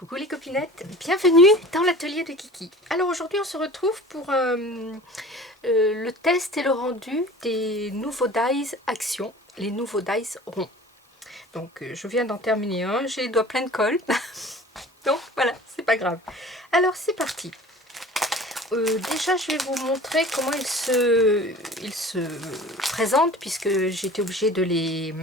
Coucou les copinettes, bienvenue dans l'atelier de Kiki. Alors aujourd'hui on se retrouve pour le test et le rendu des nouveaux dies Action, les nouveaux dies ronds. Donc je viens d'en terminer un, j'ai les doigts pleins de colle, donc voilà, c'est pas grave. Alors c'est parti. Déjà je vais vous montrer comment ils se présentent puisque j'étais obligée de les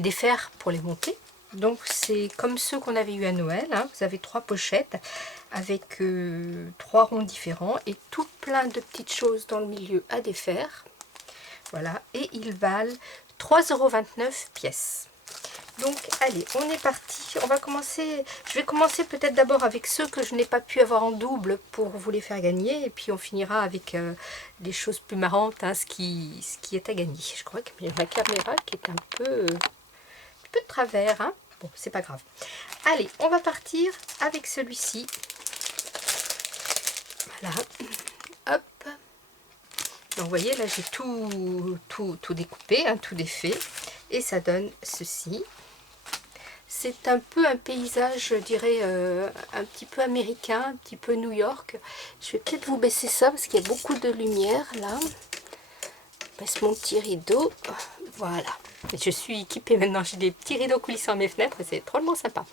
défaire pour les monter. Donc c'est comme ceux qu'on avait eu à Noël, hein. Vous avez 3 pochettes avec 3 ronds différents et tout plein de petites choses dans le milieu à défaire. Voilà, et ils valent 3,29 € pièce. Donc allez, on est parti. On va commencer. Je vais commencer peut-être d'abord avec ceux que je n'ai pas pu avoir en double pour vous les faire gagner, et puis on finira avec des choses plus marrantes, hein, ce qui est à gagner. Je crois que ma caméra qui est un peu de travers, hein. Bon, c'est pas grave. Allez, on va partir avec celui-ci. Voilà. Hop. Donc, vous voyez, là, j'ai tout découpé, hein, tout défait. Et ça donne ceci. C'est un peu un paysage, je dirais, un petit peu américain, un petit peu New York. Je vais peut-être vous baisser ça parce qu'il y a beaucoup de lumière, là. Je baisse mon petit rideau. Voilà. Je suis équipée maintenant, j'ai des petits rideaux coulissants à mes fenêtres et c'est drôlement sympa.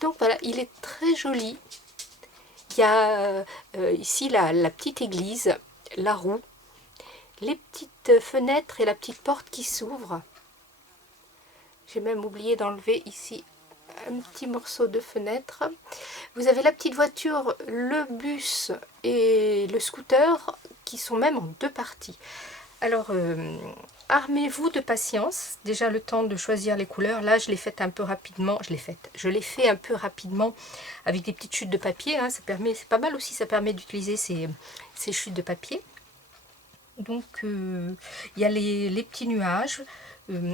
Donc voilà, il est très joli. Il y a ici la petite église, la roue, les petites fenêtres et la petite porte qui s'ouvre. J'ai même oublié d'enlever ici un petit morceau de fenêtre. Vous avez la petite voiture, le bus et le scooter qui sont même en 2 parties. Alors, armez-vous de patience. Déjà le temps de choisir les couleurs. Là, je l'ai fait un peu rapidement. Je l'ai fait un peu rapidement avec des petites chutes de papier, hein. Ça permet, c'est pas mal aussi. Ça permet d'utiliser ces chutes de papier. Donc, il y a les petits nuages.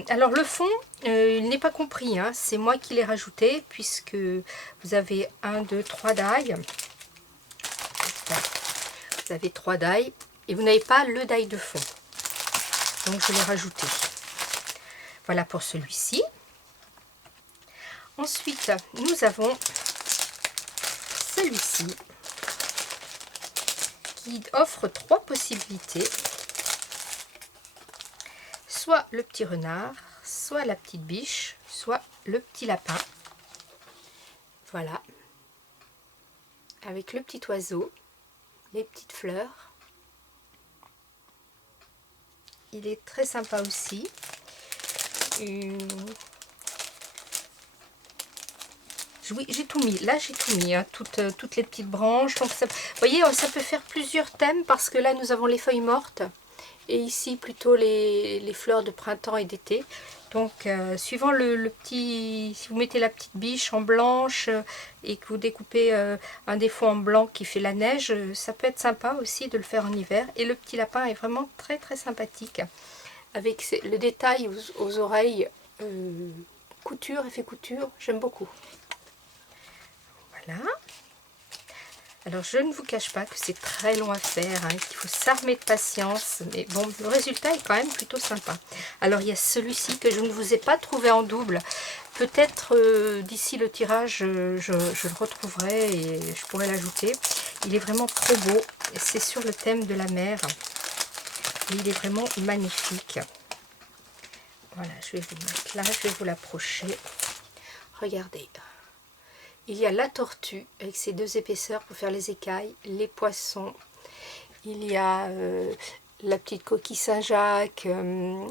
Alors le fond, il n'est pas compris, hein. C'est moi qui l'ai rajouté puisque vous avez 1, 2, 3 die. Vous avez 3 die et vous n'avez pas le die de fond. Donc je l'ai rajouté. Voilà pour celui-ci. Ensuite, nous avons celui-ci qui offre 3 possibilités. Soit le petit renard, soit la petite biche, soit le petit lapin. Voilà. Avec le petit oiseau, les petites fleurs. Il est très sympa aussi. Oui, j'ai tout mis. Là, j'ai tout mis, hein, toutes les petites branches. Donc, ça, vous voyez, ça peut faire plusieurs thèmes parce que là, nous avons les feuilles mortes et ici, plutôt les fleurs de printemps et d'été. Donc, suivant le petit... Si vous mettez la petite biche en blanche et que vous découpez un des fonds en blanc qui fait la neige, ça peut être sympa aussi de le faire en hiver. Et le petit lapin est vraiment très, très sympathique. Avec le détail aux oreilles, couture, effet couture, j'aime beaucoup. Voilà. Alors je ne vous cache pas que c'est très long à faire, hein, qu'il faut s'armer de patience, mais bon, le résultat est quand même plutôt sympa. Alors il y a celui-ci que je ne vous ai pas trouvé en double. Peut-être d'ici le tirage, je le retrouverai et je pourrai l'ajouter. Il est vraiment trop beau, c'est sur le thème de la mer. Et il est vraiment magnifique. Voilà, je vais vous mettre là, je vais vous l'approcher. Regardez. Il y a la tortue avec ses 2 épaisseurs pour faire les écailles, les poissons. Il y a la petite coquille Saint-Jacques,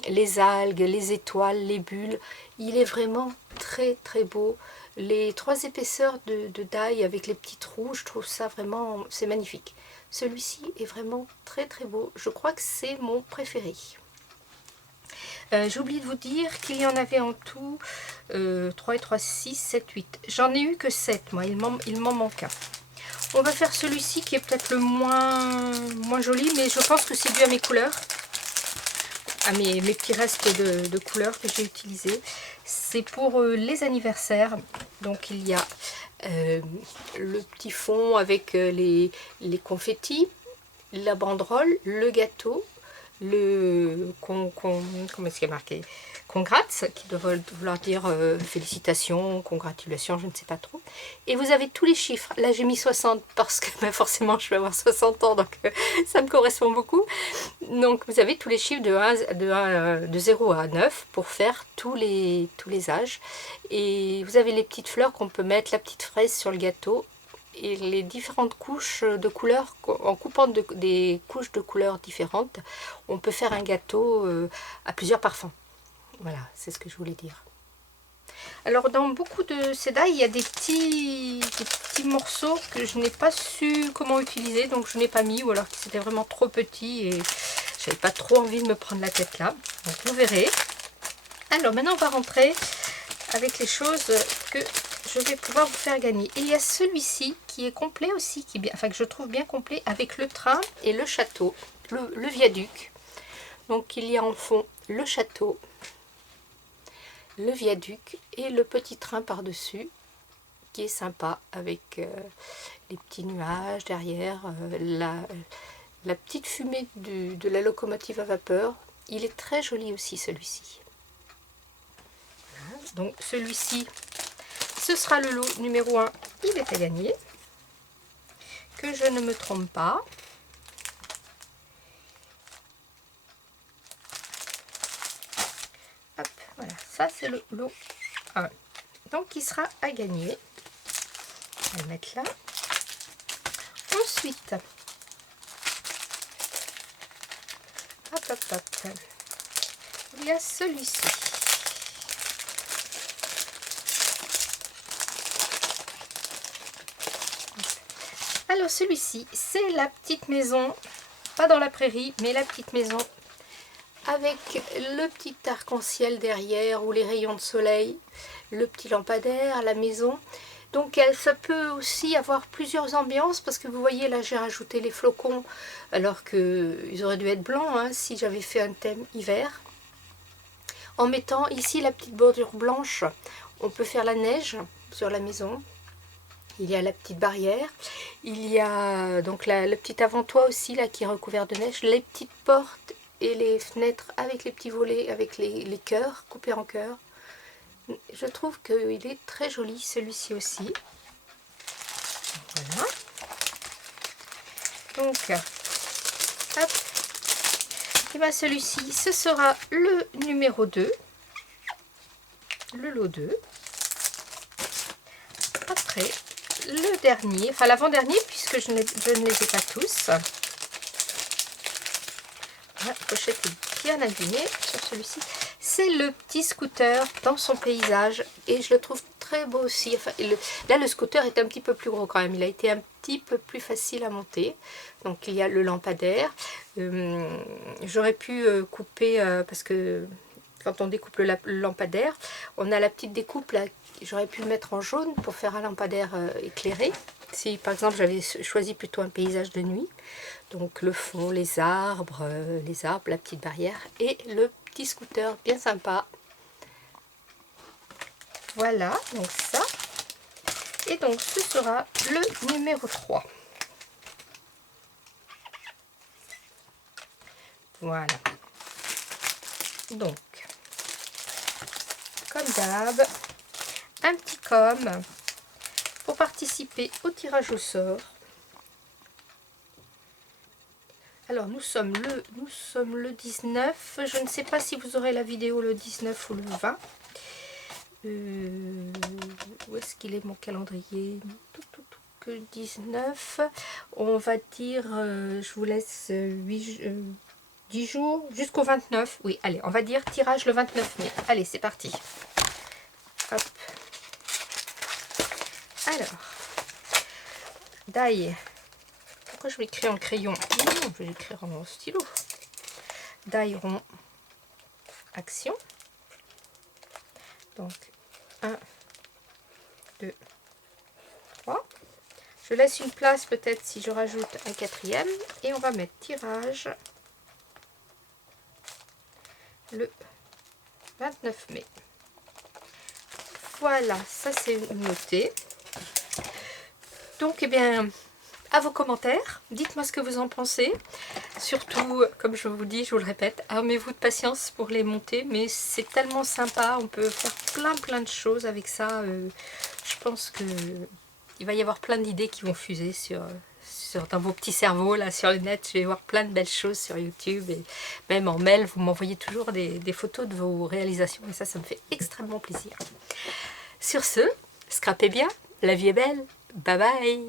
les algues, les étoiles, les bulles. Il est vraiment très très beau. Les 3 épaisseurs de die avec les petits trous, je trouve ça vraiment, c'est magnifique. Celui-ci est vraiment très très beau. Je crois que c'est mon préféré. J'ai oublié de vous dire qu'il y en avait en tout 3 et 3, 6, 7, 8. J'en ai eu que 7, moi, il m'en manque un. On va faire celui-ci qui est peut-être le moins joli, mais je pense que c'est dû à mes couleurs, à mes petits restes de couleurs que j'ai utilisés. C'est pour les anniversaires. Donc il y a le petit fond avec les confettis, la banderole, le gâteau, comment est-ce qu'il y a marqué, congrats, qui doivent vouloir dire félicitations, congratulations, je ne sais pas trop. Et vous avez tous les chiffres. Là j'ai mis 60 parce que ben, forcément je vais avoir 60 ans, donc ça me correspond beaucoup. Donc vous avez tous les chiffres de 0 à 9 pour faire tous les âges. Et vous avez les petites fleurs qu'on peut mettre, la petite fraise sur le gâteau. Et les différentes couches de couleurs, en coupant des couches de couleurs différentes, on peut faire un gâteau à plusieurs parfums. Voilà, c'est ce que je voulais dire. Alors dans beaucoup de ces die, il y a des petits morceaux que je n'ai pas su comment utiliser, donc je n'ai pas mis, ou alors que c'était vraiment trop petit et j'avais pas trop envie de me prendre la tête là. Donc vous verrez. Alors maintenant on va rentrer avec les choses que je vais pouvoir vous faire gagner. Et il y a celui-ci qui est complet aussi, que je trouve bien complet, avec le train et le château, le viaduc. Donc il y a en fond le château, le viaduc et le petit train par-dessus, qui est sympa, avec les petits nuages derrière, la petite fumée de la locomotive à vapeur. Il est très joli aussi celui-ci. Voilà. Donc celui-ci, ce sera le lot numéro 1, il est à gagner. Que je ne me trompe pas. Hop, voilà, ça c'est le lot 1. Donc il sera à gagner. On va le mettre là. Ensuite, hop, hop, hop, il y a celui-ci. Alors celui-ci, c'est la petite maison, pas dans la prairie, mais la petite maison avec le petit arc-en-ciel derrière ou les rayons de soleil, le petit lampadaire, la maison. Donc ça peut aussi avoir plusieurs ambiances, parce que vous voyez là j'ai rajouté les flocons alors qu'ils auraient dû être blancs hein, si j'avais fait un thème hiver. En mettant ici la petite bordure blanche, on peut faire la neige sur la maison. Il y a la petite barrière, il y a donc le petit avant-toit aussi là qui est recouvert de neige, les petites portes et les fenêtres avec les petits volets, avec les cœurs coupés en cœur. Je trouve qu'il est très joli celui-ci aussi. Voilà. Donc, hop. Et bien celui-ci, ce sera le numéro 2, le lot 2. Après, le dernier, enfin l'avant-dernier, puisque je ne les ai pas tous. La pochette est bien abîmée sur celui-ci. C'est le petit scooter dans son paysage et je le trouve très beau aussi. Enfin, là, le scooter est un petit peu plus gros quand même. Il a été un petit peu plus facile à monter. Donc, il y a le lampadaire. J'aurais pu couper parce que quand on découpe le lampadaire, on a la petite découpe là. J'aurais pu le mettre en jaune pour faire un lampadaire éclairé. Si par exemple j'avais choisi plutôt un paysage de nuit, donc le fond, les arbres, la petite barrière et le petit scooter bien sympa. Voilà, donc ça. Et donc ce sera le numéro 3. Voilà. Donc, comme d'hab, un petit com pour participer au tirage au sort. Alors nous sommes le 19, je ne sais pas si vous aurez la vidéo le 19 ou le 20. Où est-ce qu'il est mon calendrier? Que 19, on va dire, je vous laisse 10 jours jusqu'au 29. Oui, allez, on va dire tirage le 29 mai. Allez, c'est parti. Hop. Alors, die. Pourquoi je vais écrire en crayon? Non, je vais écrire en stylo. Die rond. Action. Donc, 1, 2, 3. Je laisse une place peut-être si je rajoute un quatrième. Et on va mettre tirage le 29 mai. Voilà, ça c'est noté. Donc, eh bien, à vos commentaires. Dites-moi ce que vous en pensez. Surtout, comme je vous dis, je vous le répète, armez-vous de patience pour les monter, mais c'est tellement sympa, on peut faire plein de choses avec ça. Je pense que il va y avoir plein d'idées qui vont fuser dans vos petits cerveaux, là, sur le net. Je vais voir plein de belles choses sur YouTube, et même en mail, vous m'envoyez toujours des photos de vos réalisations, et ça me fait extrêmement plaisir. Sur ce, scrapez bien, la vie est belle, bye bye.